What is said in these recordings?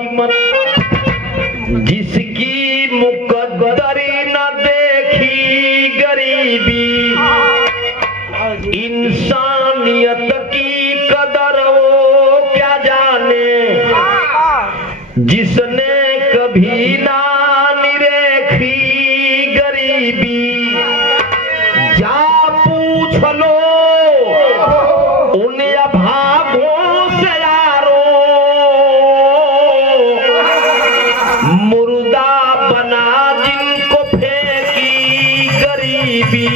कीमत जिसकी मुकद्दरी न देखी गरीबी, इंसानियत की कदर वो क्या जाने जिसने कभी ना निरेखी गरीबी। जा पूछ लो उन अभागों से यारो, मुर्दा बना जिनको फेंकी गरीबी।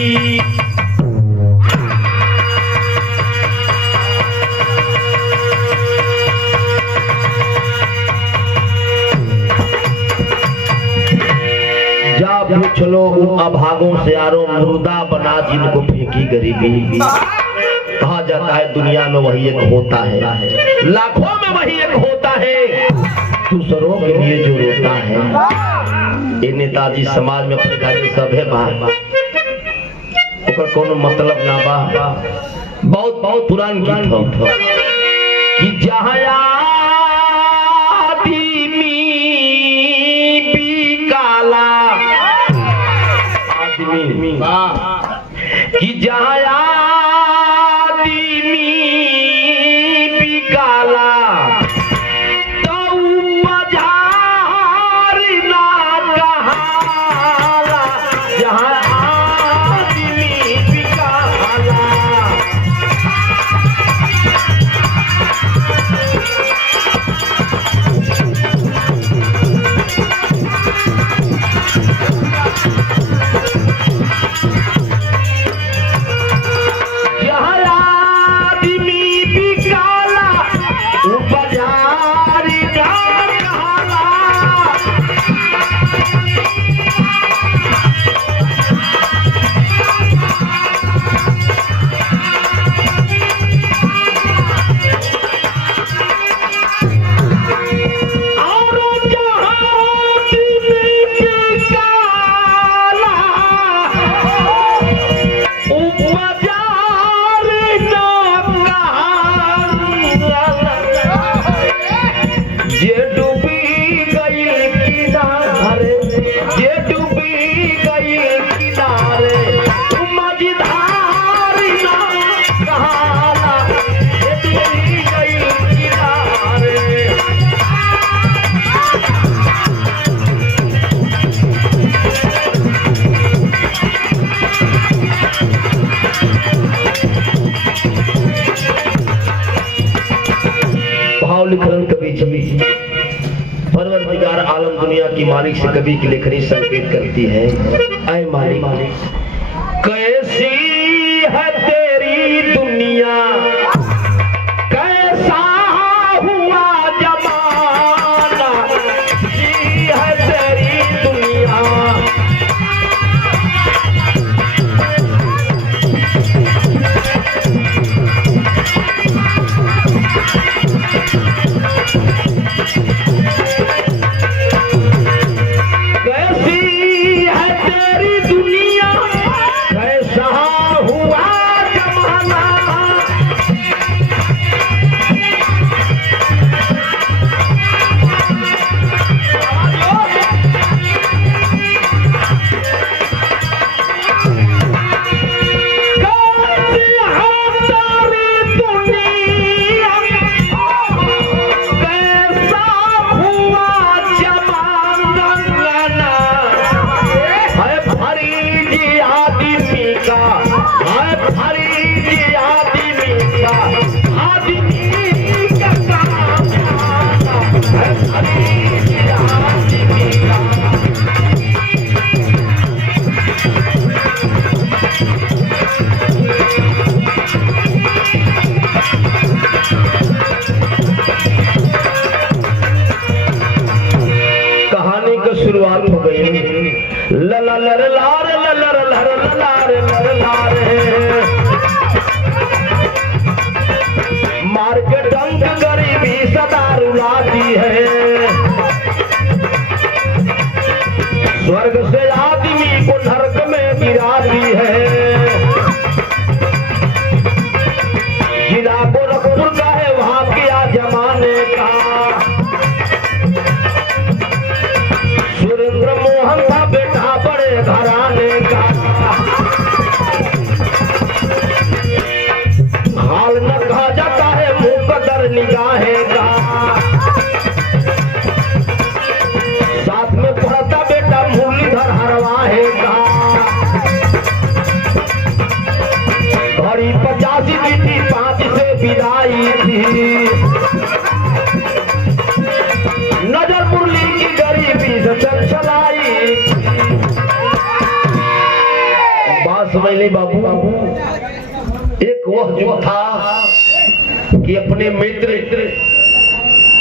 जा पूछ लो उन अभागों से यारो, मुर्दा बना जिनको फेंकी गरीबी। कहा जाता है दुनिया में वही एक होता है, लाखों में वही एक होता है, दूसरों के लिए जो रोता है। ये नेताजी समाज में अपने घर सब है बाहर, ओकर कोनो मतलब ना बा। बहुत बहुत पुरान गीत हो कि जहाँ आदमी बिकाला, आदमी कि जहाँ परवरदिगार आलम दुनिया की मालिक से कभी की लेखनी संकेत करती है, ऐ मालिक कैसी है तेरी दुनिया, कैसा हुआ जमाना, कैसी है तेरी दुनिया। शुरुआत हो गई लला लर लार ललर लर लार लर लार मार के डंक गरीबी सदा रुलाती है। स्वर्ग से आदमी को नरक में गिराती है। जिला गोरखपुर का है वहां किया जमाने का बड़े घराने का, हाल न कहा जाता है मुकद्दर निगाहे का। साथ में पढ़ता बेटा मुरलीधर हरवाहे का, घड़ी 85 बीती 5 से विदाई थी, नजर मुरली की गरीबी से चलाई। बात समझ ली बाबू। एक वह युग था कि अपने मित्र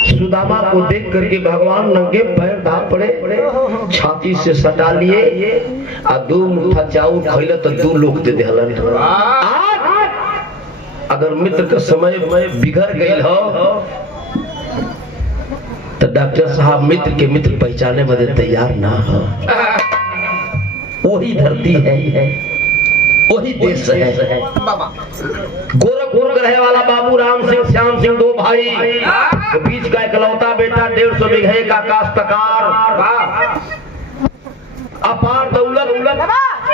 सुदामा को देख करके भगवान नंगे पैर दाब पड़े, छाती से सटा लिए आ 2 मुट्ठा चाउर खइले तो 2 लोग दे देहलन। अगर मित्र का समय बिगड़ गई हो तो डॉक्टर साहब मित्र के मित्र पहचाने बदे तैयार ना हो। वही धरती है, वही देश है। गोरखपुर रहे वाला बाबू राम सिंह श्याम सिंह 2 भाई, तो बीच का इकलौता बेटा 150 बीघे का काश्तकार, अपार दौलत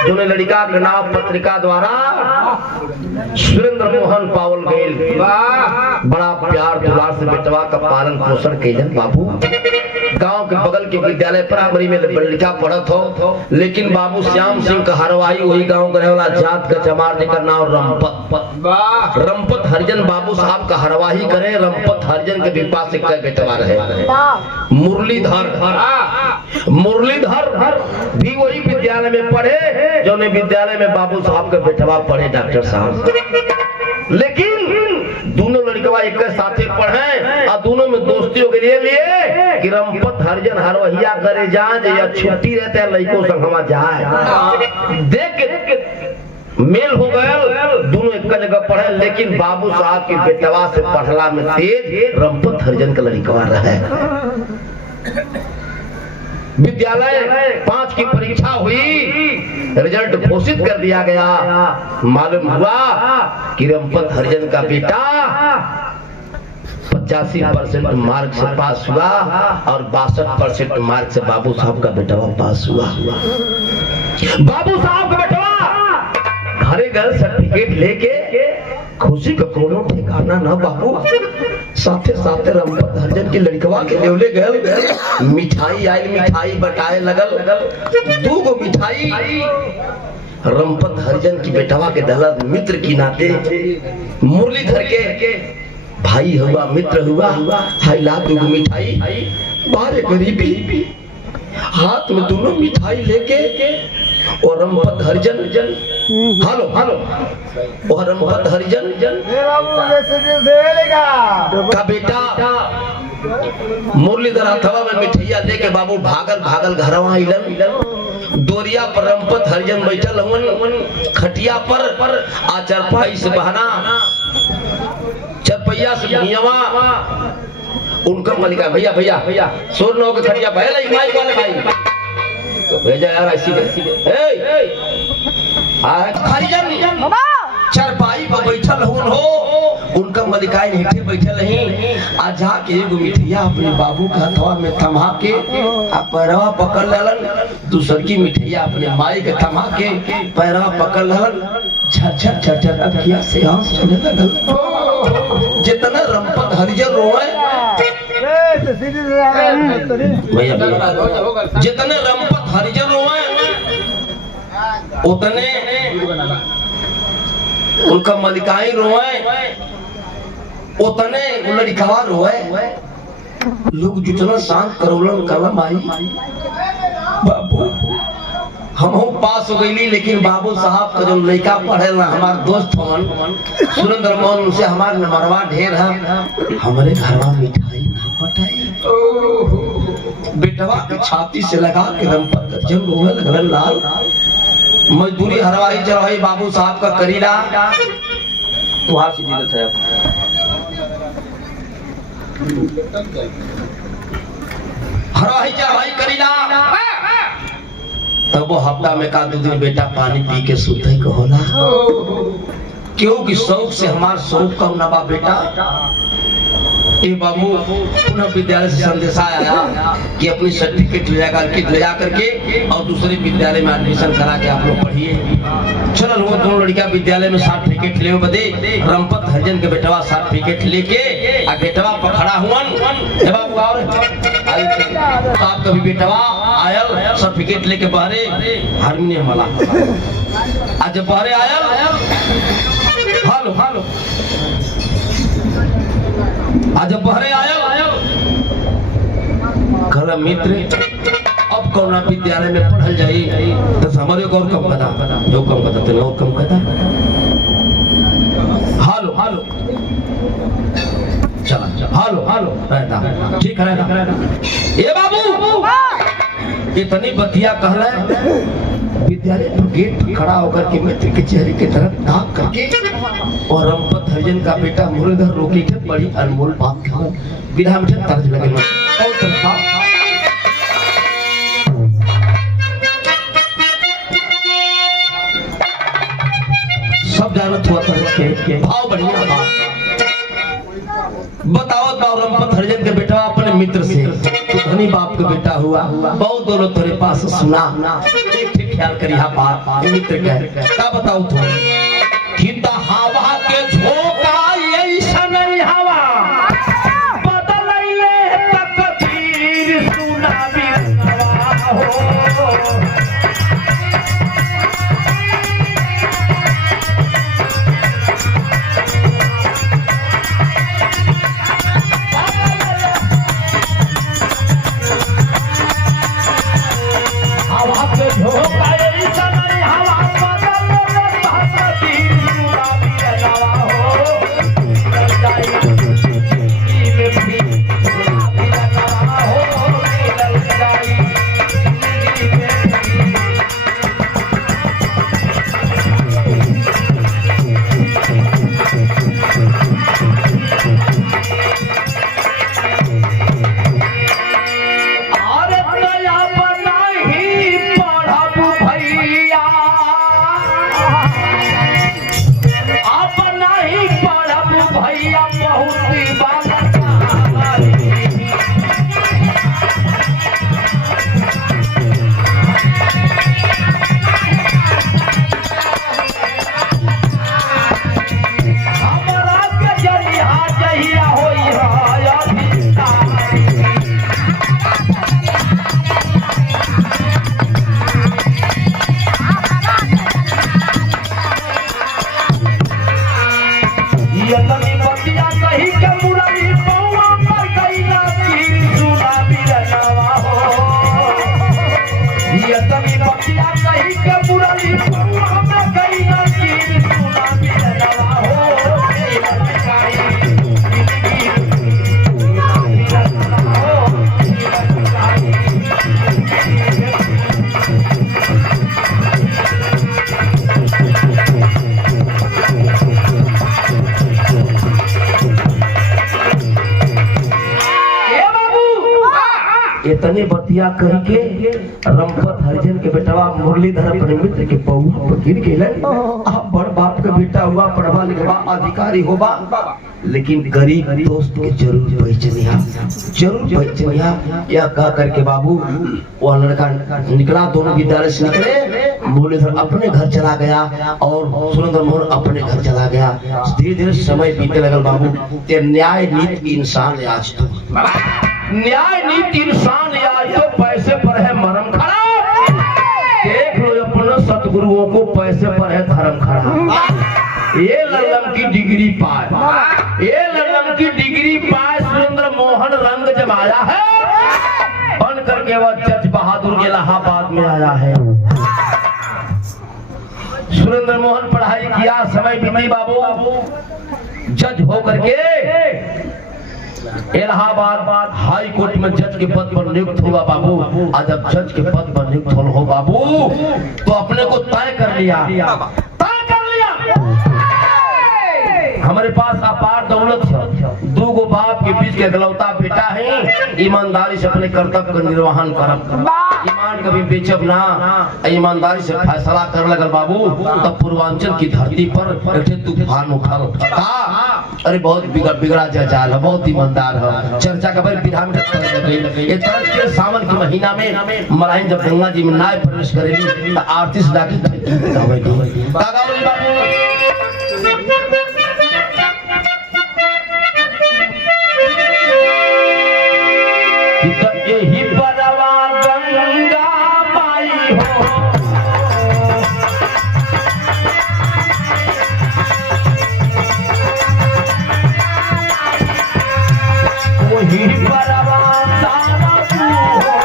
जो ने लड़का के नाम पत्रिका द्वारा सुरेंद्र मोहन पावल गए। बड़ा प्यार दुलार से बेटवा का पालन पोषण कैलन बाबू। गांव के बगल के विद्यालय प्राइमरी में लड़का पढ़त हो, लेकिन बाबू श्याम सिंह का हरवाई वही गांव का वाला जात का चमार जेकर नाम रंपत हरिजन बाबू साहब का हरवाही करे। रंपत हरिजन के विपा से कई बेटवा रहे। मुरलीधर भी वही विद्यालय में पढ़े जो ने विद्यालय में बाबू साहब के बेटवा पढ़े डॉक्टर साहब। लेकिन दोनों लड़कवा एक साथे पढ़े और दोनों में दोस्तियों के लिए कि रंपत हरिजन हरवहिया करे जाए या छुट्टी रहते हैं लड़कों संग हम जाए। देख मेल हो गया, दोनों एक जगह पढ़े, लेकिन बाबू साहब के बेटवा से पढ़ला में तेज रंपत हरिजन का लड़कवा रहे। विद्यालय 5 की परीक्षा हुई, रिजल्ट घोषित कर दिया गया। मालूम हुआ कि रंपत हरिजन का बेटा 85% मार्क से पास हुआ और 62% मार्क से बाबू साहब का बेटा पास हुआ। बाबू साहब का बेटा घरे घर सर्टिफिकेट लेके खुशी का कोनो ठिकाना ना बाबू। साथे साथे रंपत हरिजन की लड़कवा के लेवले गए, मिठाई आई, मिठाई बटाए लगल। 2 गो मिठाई रंपत हरिजन की बेटवा के दलत मित्र की नाते मुरलीधर के भाई हुआ, मित्र हुआ, हाइला 2 गो मिठाई। बारे गरीबी हाथ में दोनों मिठाई लेके और रंपत हरिजन हेलो और रंपत हरिजन का बेटा मुरलीधर हथवा में मिठाइया लेके बाबू भागल घरवा आइलन। दोरिया पर रंपत हरिजन बैठल हवन, खटिया पर आ चरपाई से बहना चरपैया से भुइयावा उनका मलिका भैया सोर नो के खटिया पहले माइक वाले भाई तो भेजा यार ऐसी हरिजन चरपाई पर बैठल हो, उनका मलिकाई नीचे बैठल ही। आ जाके 1 गो मिठिया अपने बाबू का हथवा में थमा के आ पैरवा पकड़ लेलन, दूसर की मिठिया अपने माई के थमा के पैरवा पकड़ लेलन। झरझर अखिया से आंसू चलने लगल। जितना रंपत हरिजन रोए जितने रंपत हरिजन रोए उतने उनका मलिकाई रोए, उतने लड़कवा रोए। लोग जितना शांत करोलन कलम आई बाबू हम पास हो गई, लेकिन बाबू साहब का जो लड़का पढ़े ना हमार दोस्त हवन सुरेंद्र मोहन, उनसे हमार नंबरवा ढेर है। हमारे घरवा मिठाई ना पटाई। बेटवा के छाती से लगा के रंपत जब रोए लगल लाल। मजदूरी हरवाही चरवाही बाबू साहब का करीला वहां से जीवित है। हरवाही चरवाही करीला तब वो हफ्ता में का 2 दिन बेटा पानी पी के सुते को होला। क्योंकि शौक से हमार शौक कम ना बा बेटा। ए बाबू पुनः विद्यालय से संदेशा आया कि अपनी सर्टिफिकेट ले जा करके और दूसरे विद्यालय में एडमिशन करा के आप लोग पढ़िए। चलो वो दोनों लड़कियां विद्यालय में सर्टिफिकेट ले बदे रमपत हरिजन के बेटवा सर्टिफिकेट लेके आ बेटवा पखड़ा हुअन। हे बाबू और आप कभी बेटवा आयल सर्टिफिकेट लेके बहरे हारमोनियम वाला आज बहरे आयल हालो हालो आज बहरे आयल घर मित्र अब कौना विद्यालय में पढ़ल जाई तो हमारे और कम कदा जो कम कदा तेरे और कम कदा हालो हालो चला हालो हालो रहता ठीक है ए बाबू इतनी बतिया कह रहे विद्यालय पर गेट पर खड़ा होकर के मित्र के चेहरे की तरफ ताक करके और रमपत हरिजन का बेटा मुरलीधर रोके के बड़ी अनमोल बात कहा बिना मुझे तर्ज लगे और तरफा सब जानत हुआ तर्ज के भाव बढ़िया बात बताओ रमपत हरिजन के बेटा अपने मित्र से तू धनी बाप का बेटा हुआ बहुत दोनों तेरे पास सुना एक ख्याल करिया बात मित्र कह क्या बताओ तू कि हवा के झोंका ऐसा नहीं हवा बदलैले तकदीर सुना बिरवा हो इतने बतिया कह के रमपत हरिजन के बेटवा मुरलीधर अपने मित्र के पौआ पर गिर गेले आप बड़ बाप के बेटा हुआ पढ़वा लिखवा अधिकारी होबा लेकिन गरीब दोस्त के जरूर पहचानिया या कह करके बाबू वो लड़का निकला दोनों विद्यालय से निकले मुरलीधर अपने घर चला गया और सुरेंद्र मोहन अपने घर चला गया। धीरे धीरे समय बीते लगल बाबू ते न्याय नीति इंसान आज तो न्याय नीति इंसान आज तो पैसे पर है मरम खड़ा। देख लो अपने सतगुरुओं को पैसे पर है धर्म खड़ा। ये लल्लम की डिग्री पाए सुरेंद्र मोहन रंग जमाया है बन करके वह जज बहादुर इलाहाबाद में आया है। सुरेंद्र मोहन पढ़ाई किया समय बीती बाबू जज हो करके इलाहाबाद हाई कोर्ट में जज के पद पर नियुक्त हुआ बाबू। आज जब जज के पद पर नियुक्त हो बाबू तो अपने को तय कर लिया हमारे पास अपार दौलत है, 2 गो बाप के बीच के इकलौता बेटा है, ईमानदारी से अपने कर्तव्य का निर्वहन करब, ईमान कभी बेचब ना, ईमानदारी से फैसला कर लगल बाबू। तब पूर्वांचल की धरती पर एक तूफान उठल। अरे बहुत बिगड़ा जजाल है, बहुत ईमानदार है, चर्चा का विधा में ये तरह के सावन के महीना में मलाइन जब गंगा जी में नाय प्रवेश करेगी तो आरती से जाके यही परवा गंगा माई हो, वही परवा सारा तू हो।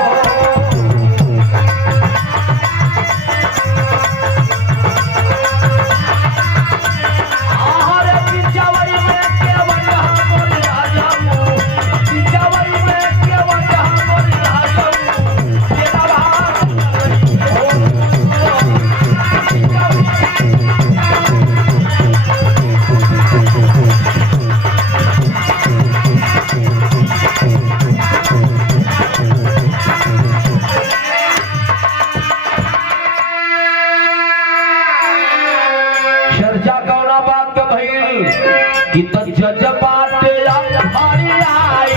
चर्चा कौना बात का भइल कि जज बाटे हरी आई,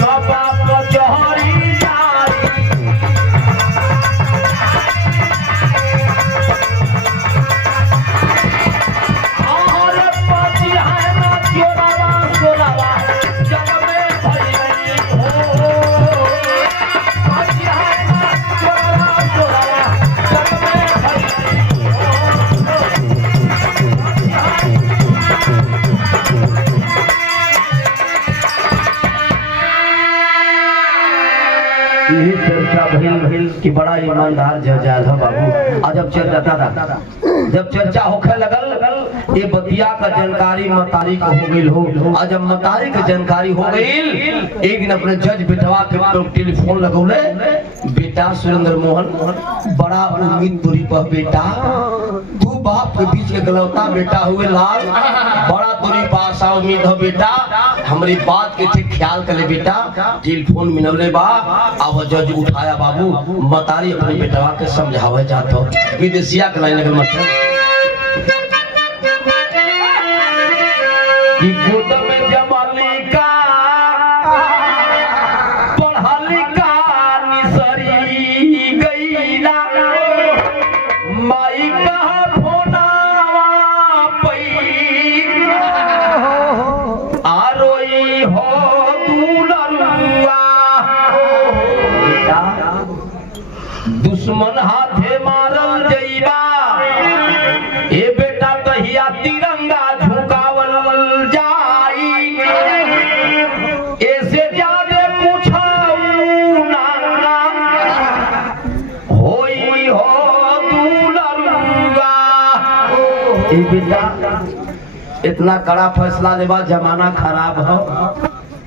बाप चहरी जाई, और पति है ना चोरावा चोरावा जग में भई हो। यही चर्चा भइल कि बड़ा ईमानदार जजाल है बाबू। आज जब चर्चा होखे लगल ये बतिया का जानकारी मतारी को हो गई हो। आज जब मतारी का जानकारी हो गई, एक दिन अपने जज बेटवा के टेलीफोन लगौले, बेटा सुरेंद्र मोहन बड़ा उम्मीद दूरी पर बेटा, तू बाप के बीच के गलौता बेटा हुए लाल, बड़ा दूरी पास आ उम्मीद हो बेटा, हमारी बात के ठीक ख्याल करे बेटा। टेलीफोन मिलौले बा, अब जज उठाया बाबू, मतारी अपने बेटवा के समझावे जात हो, विदेशिया के लाइन लगल मतलब कि गोद में जमाली का पढ़ा लिखा निसरी गईला, माई का फोनावा पई आरोई हो दुलरुआ, दुश्मन हाथे मारल जइबा, ए बेटा तहिया तिरंगा झुकावल जाई, ऐसे जादे पूछाऊ ना होई हो दुलरुआ। ए बेटा इतना कड़ा फैसला लेवा, जमाना खराब हो,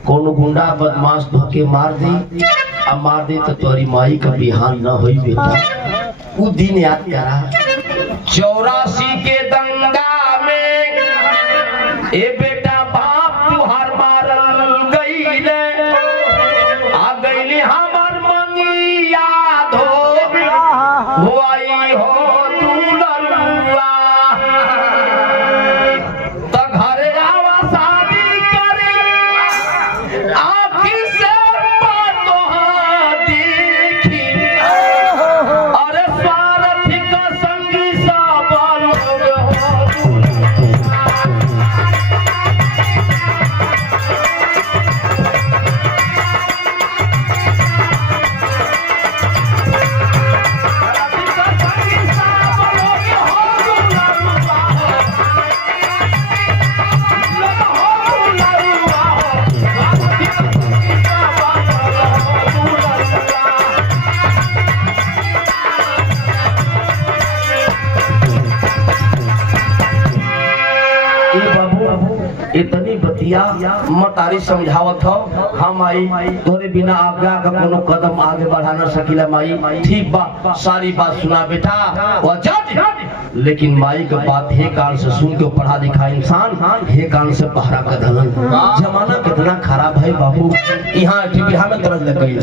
कोनो गुंडा बदमाश धोके मार दी, अब मार दे तो तोरी माई का बिहान न होई बेटा। वो दिन याद करा 84 के दंगा में, ए बेटा बाप तुहार मारल गईले, आ गईली हमार मंगी याद हो आई हो दुलरुआ, त घरे आवा शादी करे आखी से बतिया मतारी समझावत हो। हम आई तोरे बिना आज्ञा का कोनो कदम आगे बढ़ा न सकिला माई। ठीक बा, सारी बात सुना बेटा और जज। लेकिन माई के बात हे कान से सुन के पढ़ा लिखा इंसान हे कान से पहरा का धलन। जमाना कितना खराब है बाबू। यहाँ बिहार में तरस लग गई।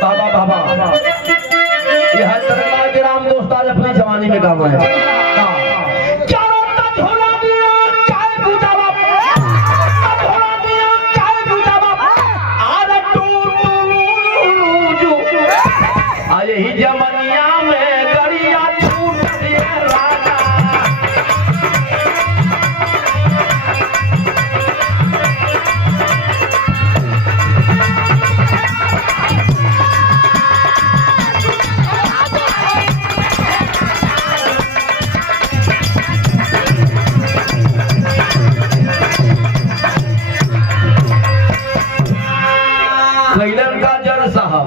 बाबा बाबा ये हर तरह के राम दोस्त आज अपनी जवानी में काम है। यही जमनिया में गरिया छूट दिए राजा। कैलन का जर साहब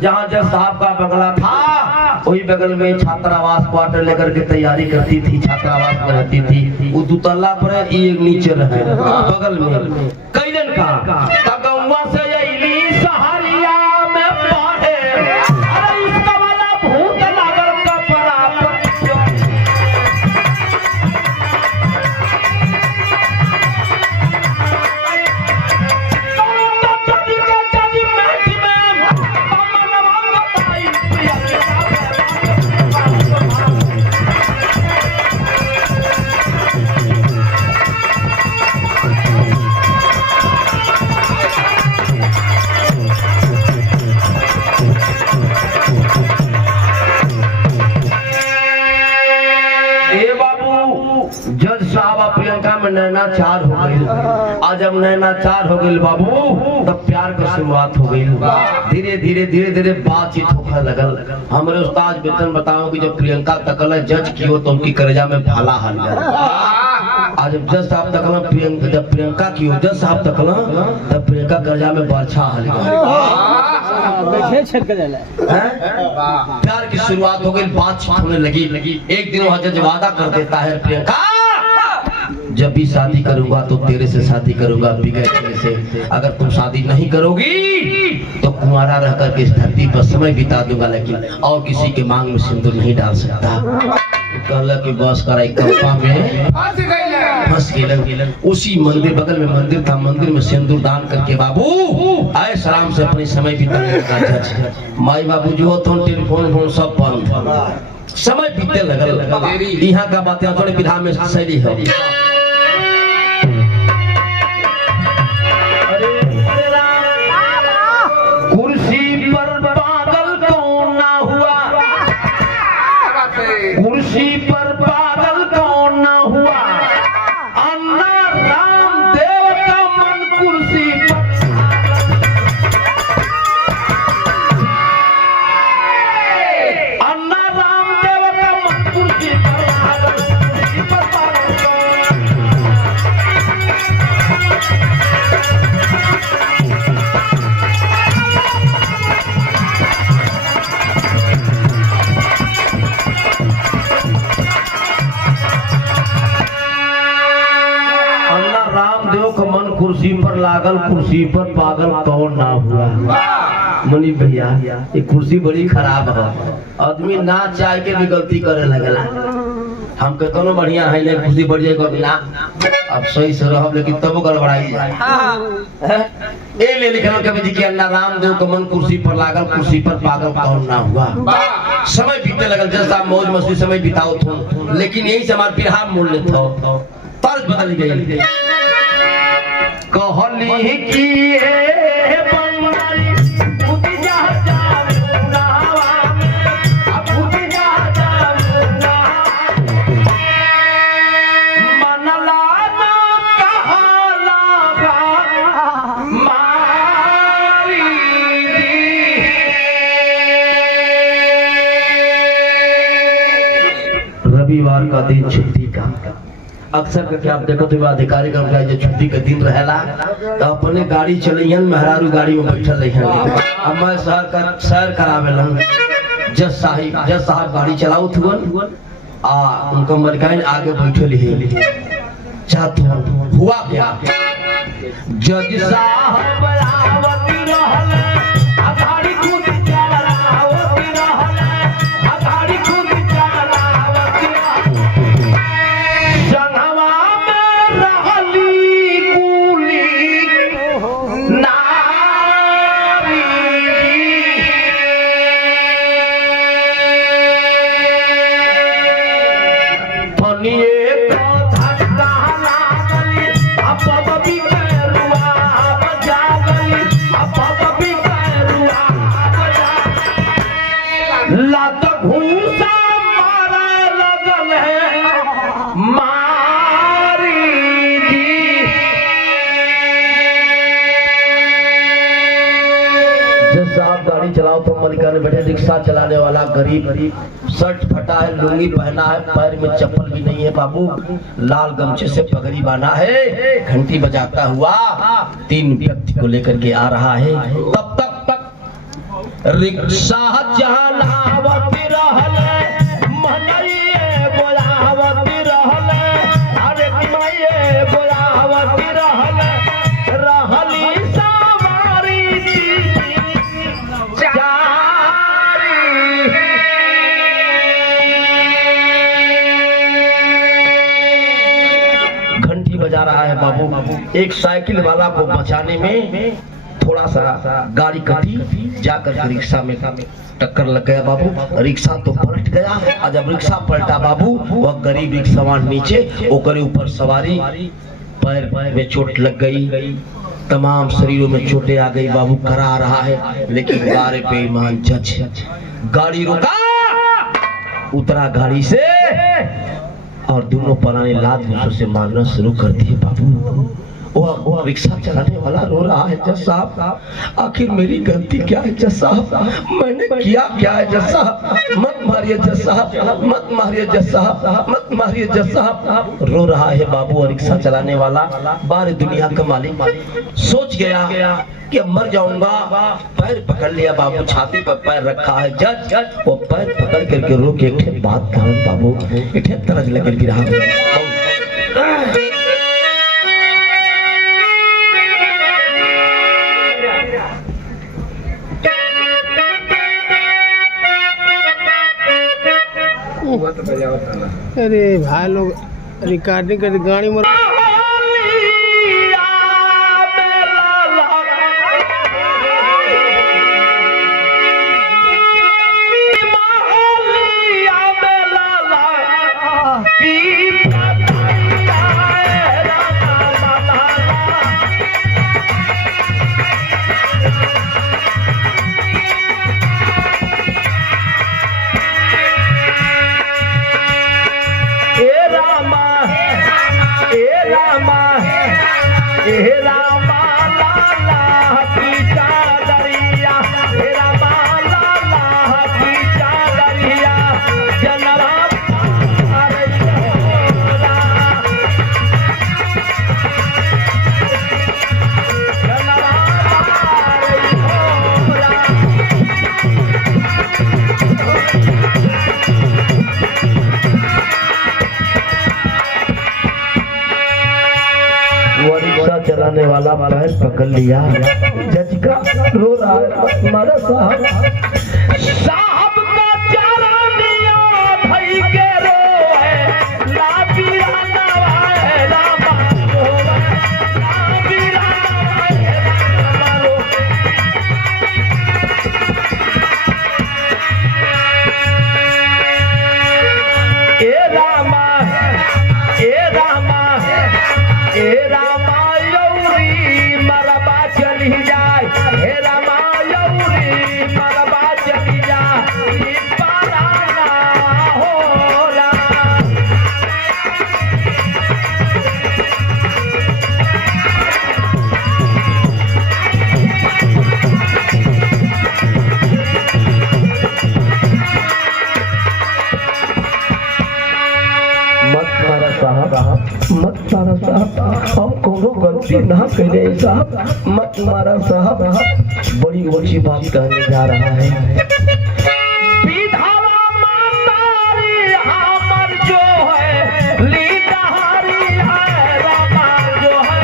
जहाँ जज साहब का बंगला था वही बगल में छात्रावास क्वार्टर लेकर के तैयारी करती थी। छात्रावास में रहती थी। वो दुतल्ला पर है, एक नीचे रहे बगल में। कैलन का तगवा से यही सहारिया में पढ़े। अरे इसका वाला भूत लागल कपड़ा पर। जज साहब प्रियंका में नैनाचार हो गई। आज जब नैनाचार हो गई बाबू तब प्यार की शुरुआत हो गई। धीरे धीरे धीरे धीरे बातचीत होकर लगल। हमारे उस्ताद बेतन बताओ कि जब प्रियंका तकल जज की हो तो उनकी कलेजा में भाला हाल गया। आज जब जज साहब तकला प्रियंका, जब प्रियंका की हो जज साहब तकला तब प्रियंका कलेजा में बरछा हाल गया। प्यार की शुरुआत हो गई, बातचीत होने लगी। एक दिन वहाँ जज वादा कर देता है प्रियंका जब भी शादी करूंगा तो तेरे से शादी करूंगा बिगड़ से। अगर तुम शादी नहीं करोगी तो कुंवारा रह करके इस धरती पर समय बिता दूंगा, लेकिन और किसी के मांग में सिंदूर नहीं डाल सकता। कहला कि बस करा कंपा में फंस गए। उसी मंदिर बगल में मंदिर था, मंदिर में सिंदूर दान करके बाबू आए सलाम से अपनी समय बिताने लगा। माई बाबू जो तो टेलीफोन फोन सब बंद, समय बीतने लगल। यहाँ का बातें थोड़ी विधा में शैली है। कुर्सी पर पागल कौन ना हुआ, कुर्सी पर पागल कौन ना हुआ। अन्ना रामदेव का मन कुर्सी पर। अन्ना रामदेव का मन कुर्सी पर पागल, कुर्सी पर पागल कुर्सी पर लागल, कुर्सी पर पागल कौन ना हुआ। मनी भैया ये कुर्सी बड़ी खराब है, आदमी ना चाह के भी गलती करे लगला। हम कहते ना बढ़िया है ले कुर्सी बढ़ जाए ना, अब सही से रहो लेकिन तब गड़बड़ाई जाए। ए ले लिखल कवि जी के अन्ना रामदेव का मन कुर्सी पर लागल, कुर्सी पर पागल कौन ना हुआ। समय बीतने लगल, जैसा मौज मस्ती समय बिताओ तुम, लेकिन यही से हमारे बिहार मूल्य था, तर्ज बदल गई। कहली की ए बंगाली खुद जा जामुनावा अब खुद जा जामुनावा मनला ना कहला मारी रविवार का दिन छुट्टी का अक्सर करके आप देखो तो अधिकारी कर्मचारी जो छुट्टी के दिन रहेला तो अपने गाड़ी चलियन मेहरारू गाड़ी में बैठल रहियन। अब मैं सैर करावे लूं जज साहब गाड़ी चलाओ थुवन आ उनका मलिकाइन आगे बैठल ही चाहत हुआ क्या जज साहब आवती रहल आ गाड़ी खुद चलावती रहल आ गाड़ी खुद चलावती संगवा में रहली कुली नारी फनिए को धक्का लागली अब बबी कैरुआ बजा गई अब बबी कैरुआ बजा लात घूसा मारे लगल है मारी जब साहब गाड़ी चलाओ तो मलिका ने बैठे रिक्शा चलाने वाला गरीब शर्ट फटा है लुंगी पहना है पैर में चप्पल भी नहीं है बाबू लाल गमछे से पगड़ी बांधा है घंटी बजाता हुआ 3 व्यक्ति को लेकर के आ रहा है तब तक रिक्शा चलावती रहल मनइए बोलावती रहल अरे मनइए बोलावती रहल रहली सवारी घंटी बजा रहा है बाबू एक साइकिल वाला को बचाने में थोड़ा सा गाड़ी कटी जाकर के रिक्शा में टक्कर लग गया बाबू रिक्शा तो पलट गया और जब रिक्शा पलटा बाबू वह गरीब रिक्शा नीचे ओकरे ऊपर सवारी पैर में चोट लग गई तमाम शरीरों में चोटें आ गई बाबू करा रहा है लेकिन गाड़ी पे ईमान जज गाड़ी रोका उतरा गाड़ी से और दोनों पुराने लात दूसरों से मारना शुरू कर दिए बाबू वो रिक्शा चलाने वाला रो रहा है जज साहब आखिर मेरी गलती क्या है जज साहब मैंने किया क्या है जज साहब मत मारिए जज साहब मत मारिए जज साहब मत मारिए जज साहब रो रहा है बाबू और रिक्शा चलाने वाला बाहर दुनिया का मालिक सोच गया कि अब मर जाऊंगा पैर पकड़ लिया बाबू छाती पर पैर रखा है जज वो पैर पकड़ करके रो के एक बात कहा बाबू एक तरह लेकर गिरा अरे भाई लोग रिकॉर्डिंग कर गाड़ी में चलाने वाला पैर पकड़ लिया जज का रो रहा है हमारा साहब का चारा दिया भाई के रो है लागी राना है रामा लागी राना है रामा ए रामा ए रामा ए रामा साहब मत मारा साहब, हम कोनो गलती ना करे साहब, मत मारा साहब। बड़ी ऊंची बात कहने जा रहा है। विधवा मातारी हमर जो है, लीडहारी है रामा जो है।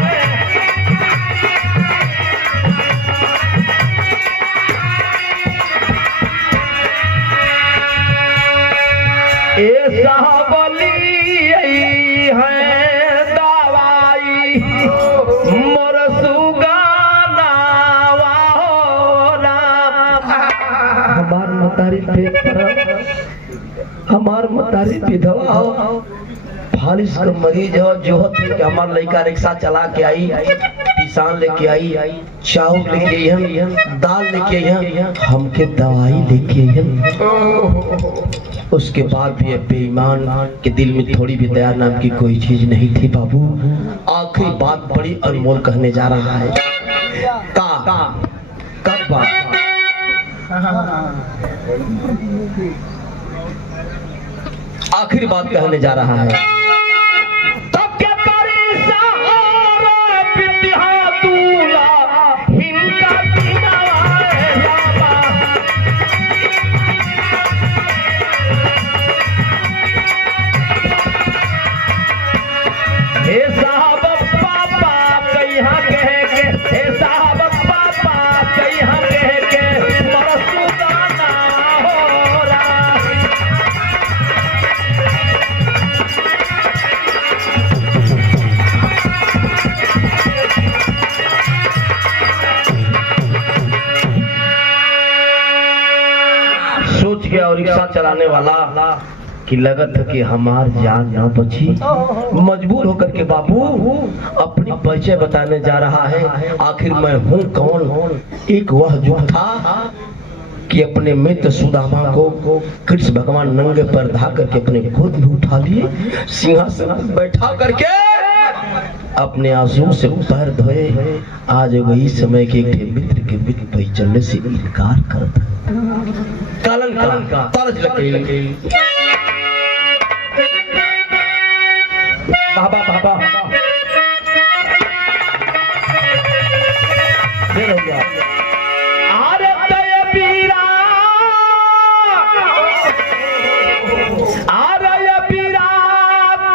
ए साहबली है दवाई मोर सुगाना हमार मतारी पेट पर, हमार मतारी विधवा हो, फालिश का मरीज हो, जो होते कि हमार लड़का रिक्शा चला के आई, किसान लेके आई, चावल लेके आई, दाल लेके आई, हमके दवाई लेके आई। उसके बाद भी बेईमान के दिल में थोड़ी भी दया नाम की कोई चीज नहीं थी बाबू। आखिरी बात बड़ी अनमोल कहने जा रहा है। कब बात आखिरी बात कहने जा रहा है। तब क्या करे सहारा बिटिया दूल्हा हिंका दिनाए बाबा। हे साहब पापा कहिया कह के, हे साहब पापा कहिया कह के मरसुदाना हो रहा। सोच गया और रिक्शा चलाने वाला कि लगत है कि हमार जान न बची। मजबूर होकर के बाबू अपनी परिचय बताने जा रहा है। आखिर मैं हूँ कौन? एक वह युग था कि अपने मित्र सुदामा को कृष्ण भगवान नंगे पर धा करके अपने गोद में उठा लिए, सिंहासन पर बैठा करके अपने आंसू से पैर धोए। आज वही समय के एक मित्र के मित्र पर चलने से इनकार करता कालन का तरज लगे। बाबा फिर हो गया। अरे तय बीरा, अरे बीरा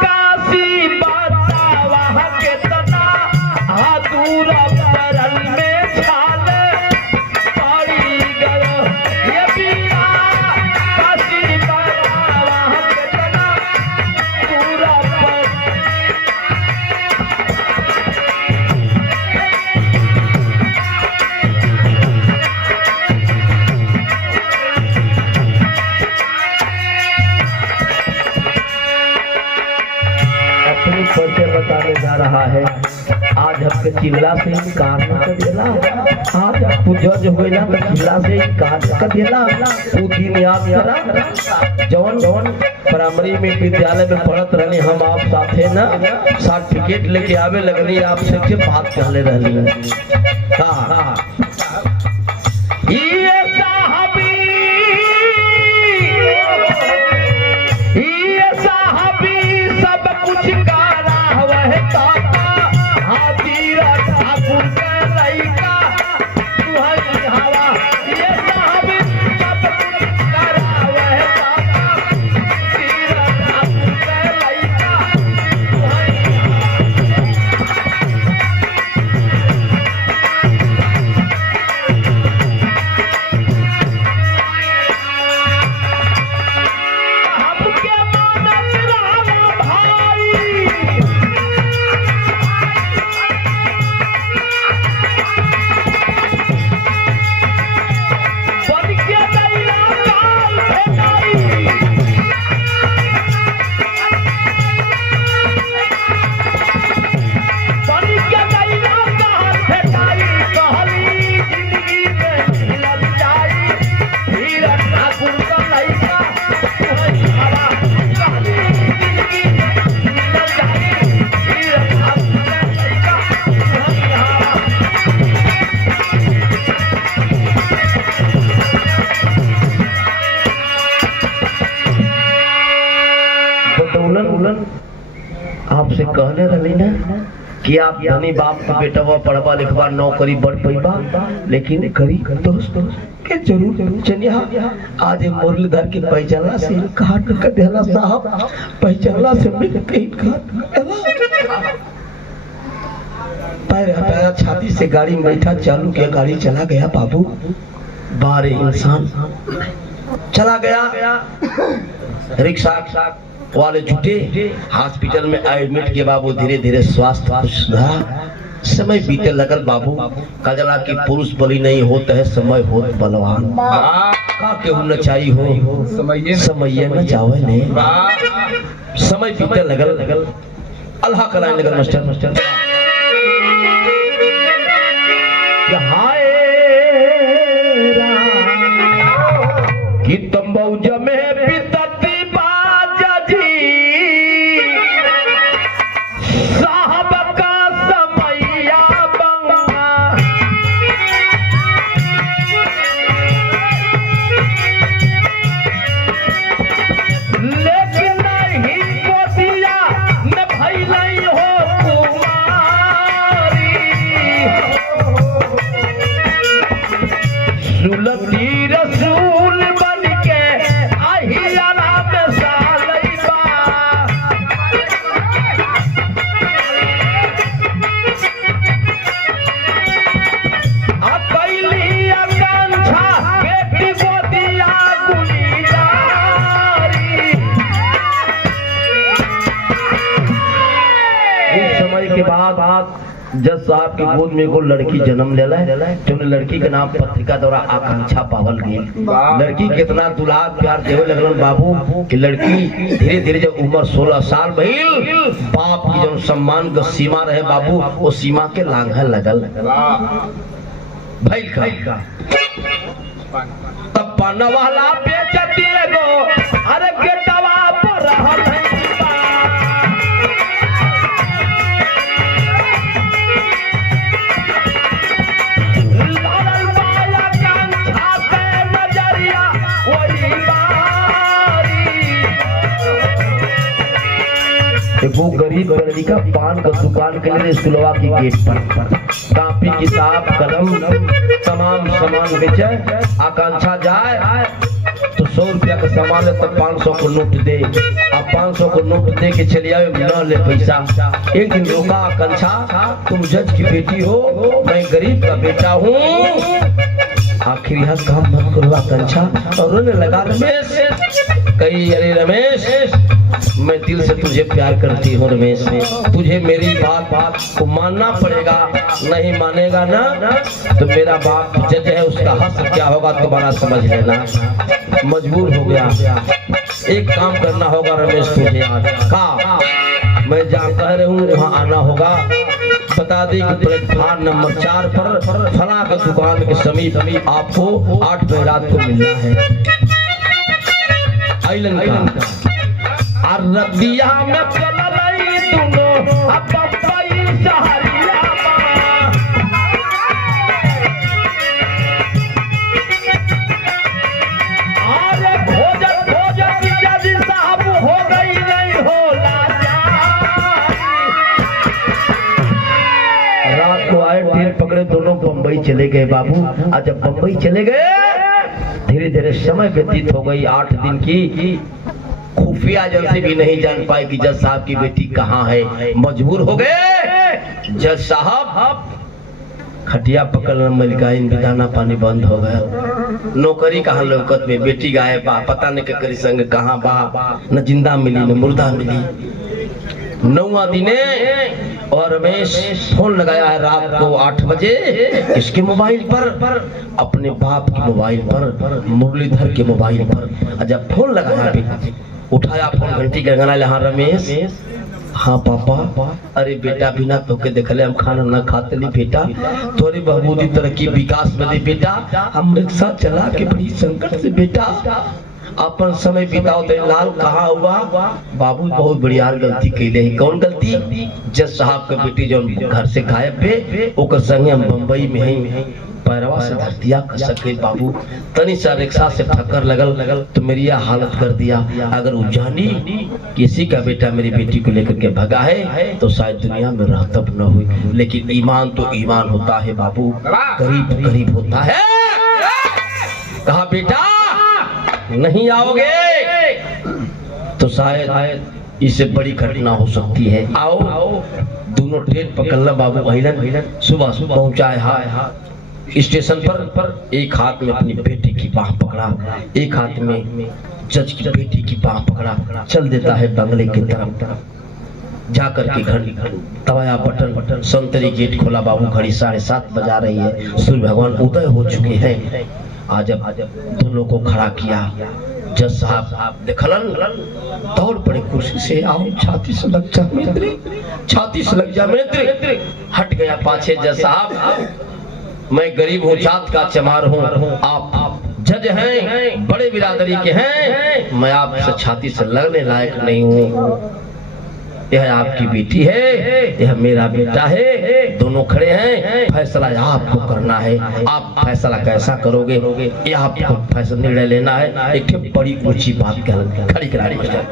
काशी बतावा कितना दूर परल में छाल पड़ी गयो। ये बीरा काशी बतावा कितना दूर पर। अपनी परिचय बताने जा रहा है। आज आपके चिल्ला से इनकार न कर देला, आज आपको जज हो गया तो चिल्ला से इनकार न कर देला। तू दिन याद करा जवन प्राइमरी में विद्यालय में पढ़त रहनी, हम आप साथे ना सर्टिफिकेट लेके आवे लगनी, आपसे के बात कहले रहनी। हाँ ये साहबी, ये साहबी सब कुछ कारा वह ताता हाथी ठाकुर के लइका तुहरी हवा। ये साहबी सब कुछ कारा वह ताता हाथी ठाकुर के लइका तुहरी हमके मानत रहा भाई। बन के दैया काल भेटाई, बन के दैया काल भेटाई। कहली जिंदगी में मिलत जाई, हीर ठाकुर का लइका तुहरी हवा। कहली जिंदगी में मिलत जाई, हीर ठाकुर का लइका तुहरी हवा। बतौलन आपसे कहले रही ना कि आप धनी बाप का बेटा वो पढ़वा लिखवा नौकरी बढ़ पैबा, लेकिन करी दोस्त के जरूर चलिए। आज मुरलीधर के पहचानला से काट कर देला साहब, पहचानला से मिल के पैर छाती से गाड़ी में बैठा, चालू किया, गाड़ी चला गया बाबू। बारे इंसान चला गया। रिक्शा वाले जुटे, हॉस्पिटल में एडमिट के बाबू धीरे धीरे स्वास्थ्य सुधरा। समय बीते लगल बाबू, कजला की पुरुष बलि नहीं होता है, समय होत बलवान। का केहू न चाहिए हो समय न जावे ने। समय बीते लगल, अल्लाह कराने लगल मास्टर हाय कि तुम मौज में बितती बाजा जी साहब का समैया बंगा। लेकिन नहीं गोदिया में भई नहीं हो सुलती रसूल बन के अहियारा में सालैबा। कैली आकांक्षा बेटी गोदिया गुलीदारी। इस समय के बाद जज साहब की गोद में एगो लड़की जन्म लेला है, तो लड़की के नाम पत्रिका द्वारा आकांक्षा पावल गई। लड़की कितना दुलार प्यार देवे लगलन बाबू कि लड़की धीरे धीरे जब उम्र 16 साल भइल, बाप की जो सम्मान का सीमा रहे बाबू, वो सीमा के लांघे लगल भइल का। तब पाना वाला बेचती एगो अरे गेटवा पर रहल है। वो गरीब लड़का पान का दुकान के लिए स्कूलवा की गेट पर कापी किताब कलम तमाम सामान बेचे। आकांक्षा जाए तो 100 रुपया का सामान है तो 500 को नोट दे, अब 500 को नोट दे के चले आए, न ले पैसा। एक दिन रोका आकांक्षा, तुम जज की बेटी हो, मैं गरीब का बेटा हूँ, आखिर यह काम मत करो आकांक्षा। और रोने लगा रमेश, कही अरे रमेश मैं दिल से तुझे प्यार करती हूँ रमेश, तुझे मेरी बात को मानना पड़ेगा, नहीं मानेगा ना तो मेरा बाप जज है, उसका हक क्या होगा तुम्हारा समझ लेना। मजबूर हो गया, एक काम करना होगा रमेश तुझे आज का, मैं जहाँ कह रही हूँ वहाँ आना होगा। बता दी कि प्लेटफार्म नंबर 4 पर फला का दुकान के समीप आपको 8 बजे रात को मिलना है। आइलन का अरबिया में चलई दुनो अब पई सहरिया अरे भोज जज साहब हो गई नहीं होला। रात को आए, ट्रेन पकड़े, दोनों बम्बई चले गए बाबू। आज जब बम्बई चले गए, धीरे धीरे समय व्यतीत हो गई 8 दिन की। खुफिया एजेंसी भी नहीं जान पाई कि जज साहब की बेटी कहाँ है। मजबूर हो गए, जज साहब खटिया पकड़ना मलिकाइन भी दाना पानी बंद हो गया। नौकरी कहाँ लौकत में, बेटी गायब बा, पता नहीं के करी संग कहाँ बा, न जिंदा मिली न मुर्दा मिली। 9वां दिने और रमेश फोन लगाया है रात को 8 बजे इसके मोबाइल पर, अपने बाप के मोबाइल पर, मुरलीधर के मोबाइल पर। जब फोन लगाया, उठाया फोन, घंटी गड़गड़ा। हाँ रमेश, हाँ पापा, अरे बेटा बिना तोके देखले हम खाना न खाते ली बेटा, तोरे बहबूदी तरक्की विकास में दे बेटा, हम रिक्शा चला के बड़ी संकट से बेटा अपन समय बिताओ। तो लाल कहाँ हुआ बाबू, बहुत बढ़िया गलती कैले। कौन गलती? जज साहब के बेटी जो घर से गायब पे, ओकर संगे हम बम्बई में हैं, पैरवा से धर दिया। सके बाबू तनी सा रिक्शा से ठक्कर लगल तो मेरी यह हालत कर दिया। अगर वो जानी किसी का बेटा मेरी बेटी को लेकर के भगा है तो शायद दुनिया में रहतब न हुई। लेकिन ईमान तो ईमान होता है बाबू, गरीब गरीब होता है। कहा बेटा नहीं आओगे तो शायद इससे बड़ी घटना हो सकती है। आओ दोनों ट्रेन पकड़ना बाबू। भैलन सुबह सुबह पहुंचाए स्टेशन पर। एक हाथ में अपनी बेटी की बाह पकड़ा, एक हाथ में जज की बेटी की बाह पकड़ा। चल देता है बंगले की तरफ। जाकर के घर दबाया बटन, संतरी गेट खोला बाबू। घड़ी 7:30 बजा रही है, सूर्य भगवान उदय हो चुके हैं। आज दोनों को खड़ा किया। जज साहब देखलन, दौड़ पड़े कुर्सी से। आओ छाती से लग जा मित्र, छाती से लग जा मित्र। हट गया पाछे जज साहब, मैं गरीब हूँ, जात का चमार हूँ, आप जज हैं, बड़े बिरादरी के हैं, मैं आपसे छाती से लगने लायक नहीं हूँ। यह आपकी बेटी है, यह मेरा बेटा है, दोनों खड़े हैं। फैसला आपको करना है। आप फैसला कैसा करोगे ये आपको फैसला निर्णय लेना है। एक बड़ी ऊंची बात खड़ी करानी है।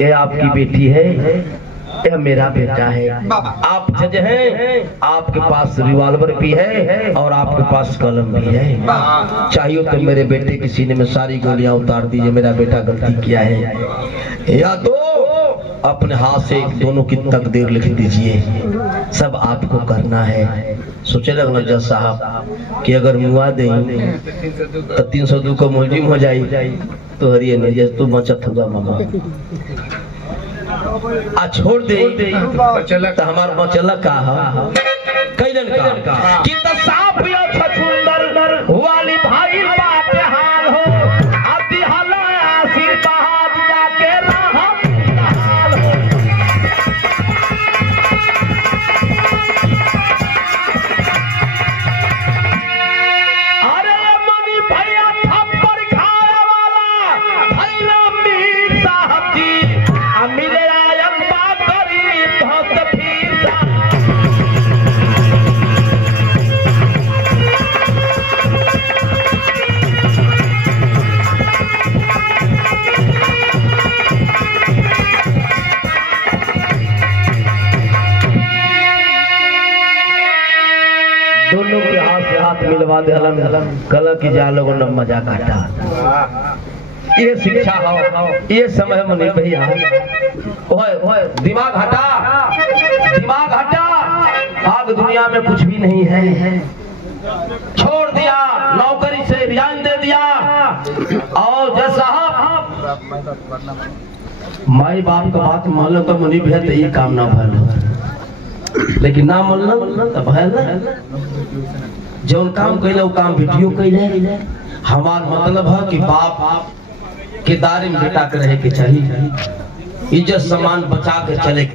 ये आपकी बेटी है, यह मेरा बेटा है। आप जज हैं, आपके पास रिवॉल्वर भी है और आपके पास कलम भी है। चाहिए तो मेरे बेटे के सीने में सारी गोलियां उतार दीजिए। मेरा बेटा गलती किया है, या तो अपने हाथ से दोनों की तकदीर लिख दीजिए। सब आपको करना है। सोचे लगना जज साहब कि अगर मुआ दें तो 302 को मुलजिम हो जाए तो हरिये नहीं जैसे तू बचत होगा मामा। आ छोड़ दे तो हमार बचला का कैलन का कि त साफ यो छछुंदर वाली भाई बात हाल हो। आदि हला आशीर्वाद जाके रहम हाल हो। अरे मनी भैया थप्पड़ खाए वाला भैया मीर साहब जी मिले आयम बात करी बहुत फिर दोनों के हाथ से हाथ मिलवा दे कल की जा लोगों ने मजा काटा। ये शिक्षा हो, ये समय मनी भैया दिमाग हटा, दिमाग हटा। भाग दुनिया में कुछ भी नहीं है। छोड़ दिया, नौकरी से रिजाइन दे दिया। और जैसा माई बाप का बात मान लो तो मनी भैया तो ये काम ना भर, लेकिन ना मान लो तो भैया जो काम कैले वो काम वीडियो कैले। हमार मतलब है कि बाप के दायरे में बेटा के रहे के चाहिए, इज्जत सम्मान बचा के चले।